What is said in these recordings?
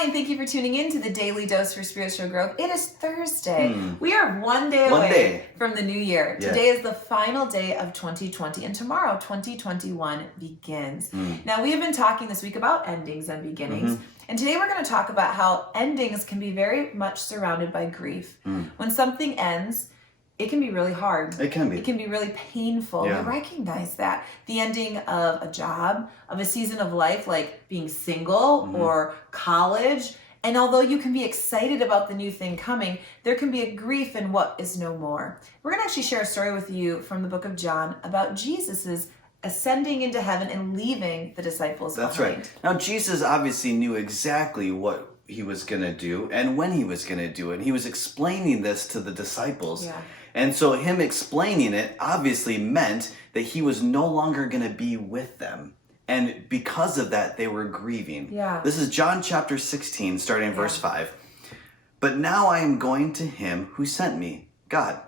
Hi, and thank you for tuning in to the Daily Dose for Spiritual Growth. It is Thursday. We are one day away from the new year. Yeah. Today is the final day of 2020, and tomorrow 2021 begins. Now, we have been talking this week about endings and beginnings, and today we're going to talk about how endings can be very much surrounded by grief. When something ends, it can be really hard. It can be. It can be really painful. Yeah. We recognize that. The ending of a job, of a season of life, like being single or college. And although you can be excited about the new thing coming, there can be a grief in what is no more. We're going to actually share a story with you from the book of John about Jesus's ascending into heaven and leaving the disciples That's behind. right. Now, Jesus obviously knew exactly what he was going to do and when he was going to do it. And he was explaining this to the disciples. Yeah. And so him explaining it obviously meant that he was no longer going to be with them. And because of that, they were grieving. Yeah. This is John chapter 16, starting in verse 5. But now I am going to him who sent me, God.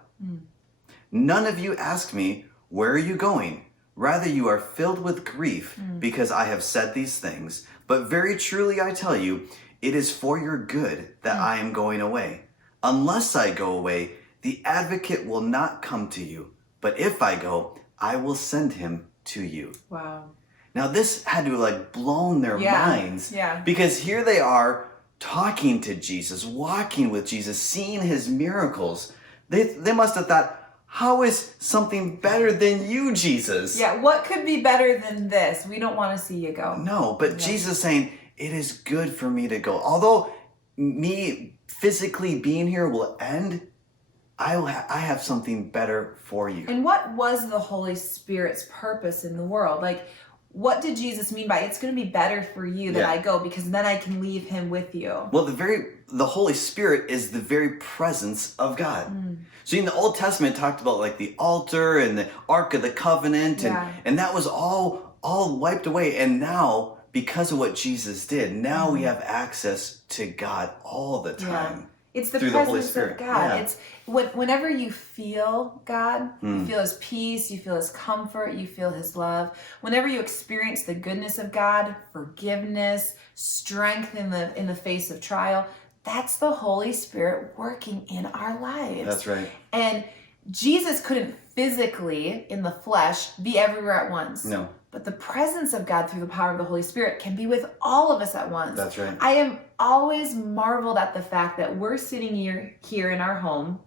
None of you ask me, where are you going? Rather, you are filled with grief because I have said these things. But very truly I tell you, it is for your good that I am going away. Unless I go away, the advocate will not come to you. But if I go, I will send him to you. Wow. Now this had to blown their minds. Yeah. Because here they are talking to Jesus, walking with Jesus, seeing his miracles. They must have thought, how is something better than you, Jesus? Yeah, what could be better than this? We don't want to see you go. No, but Jesus saying, it is good for me to go. Although me physically being here will end, I have something better for you. And what was the Holy Spirit's purpose in the world? What did Jesus mean by it's going to be better for you that I go because then I can leave him with you? Well, the Holy Spirit is the very presence of God. So in the Old Testament, it talked about the altar and the Ark of the Covenant, and that was all wiped away. And now, because of what Jesus did, now we have access to God all the time. Yeah. It's the through the Holy presence Spirit. of God. Yeah. It's whenever you feel God, you feel his peace, you feel his comfort, you feel his love. Whenever you experience the goodness of God, forgiveness, strength in the face of trial, that's the Holy Spirit working in our lives. That's right. And Jesus couldn't physically, in the flesh, be everywhere at once. No. But the presence of God through the power of the Holy Spirit can be with all of us at once. That's right. I am always marveled at the fact that we're sitting here in our home,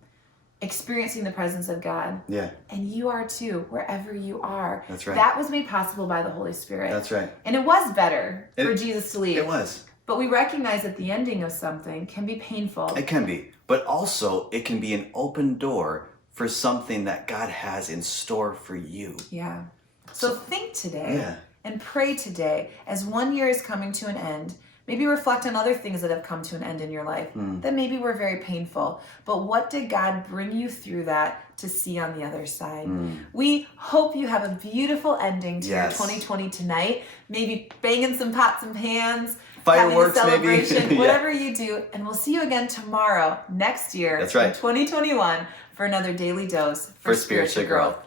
experiencing the presence of God. Yeah. And you are too, wherever you are. That's right. That was made possible by the Holy Spirit. That's right. And it was better for Jesus to leave. It was. But we recognize that the ending of something can be painful. It can be. But also, it can be an open door for something that God has in store for you. Yeah. So think today and pray today as one year is coming to an end. Maybe reflect on other things that have come to an end in your life that maybe were very painful. But what did God bring you through that to see on the other side? We hope you have a beautiful ending to your 2020 tonight. Maybe banging some pots and pans, fireworks, having a celebration, maybe. whatever you do. And we'll see you again tomorrow, next year, That's right. in 2021, for another Daily Dose for Spiritual Growth.